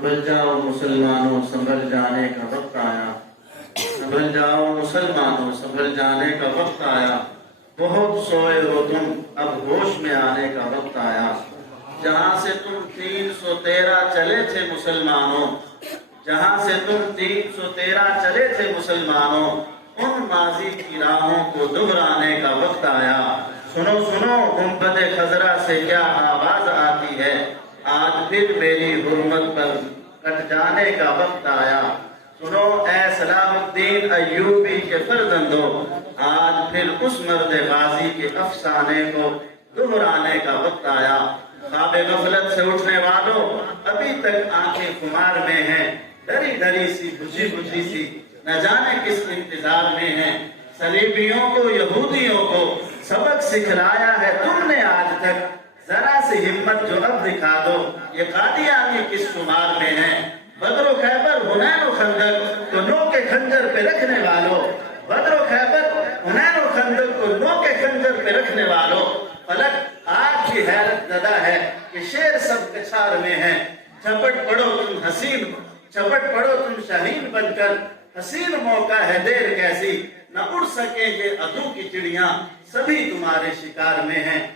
سنبھل جاؤ مسلمانوں، سنبھل جانے کا وقت آیا۔ سنبھل جاؤ مسلمانوں، سنبھل جانے کا وقت آیا۔ بہت سوئے ہو تم، اب ہوش میں آنے کا وقت آیا۔ جہاں سے تم 313 چلے تھے مسلمانوں، جہاں سے تم 313 چلے تھے مسلمانوں، ان ماضی کی راہوں کو دہرانے کا وقت آیا۔ سنو سنو گنبد خضرا سے کیا آواز آتی ہے، آج پھر میری حرمت پر کٹ جانے کا وقت آیا۔ سنو اے صلاح الدین ایوبی کے فرزندو، آج پھر اس مرد غازی کے افسانے کو دہرانے کا وقت آیا۔ خواب غفلت سے اٹھنے والوں، ابھی تک آنکھیں خمار میں ہیں، ڈری ڈری سی بجھی بجھی سی، نہ جانے کس انتظار میں ہیں۔ صلیبیوں کو یہودیوں کو سبق سکھلایا ہے تم نے آج تک، ذرا سی ہمت جو اب دکھا دو، یہ قادیانی کس شمار میں ہیں۔ بدر و خیبر حنین و خندق کو نوک کے خنجر پہ رکھنے والوں، بدر و خیبر حنین و خندق کو نوک کے خنجر پہ رکھنے والوں، فلک آج بھی حیرت زدہ ہے کہ شیر سب کچھار میں ہیں۔ جھپٹ پڑو تم حسین، جھپٹ پڑو تم شاہین بن کر، حسین موقع ہے دیر کیسی، نہ اڑ سکیں گے عدو کی چڑیاں، سبھی تمہارے شکار میں ہیں۔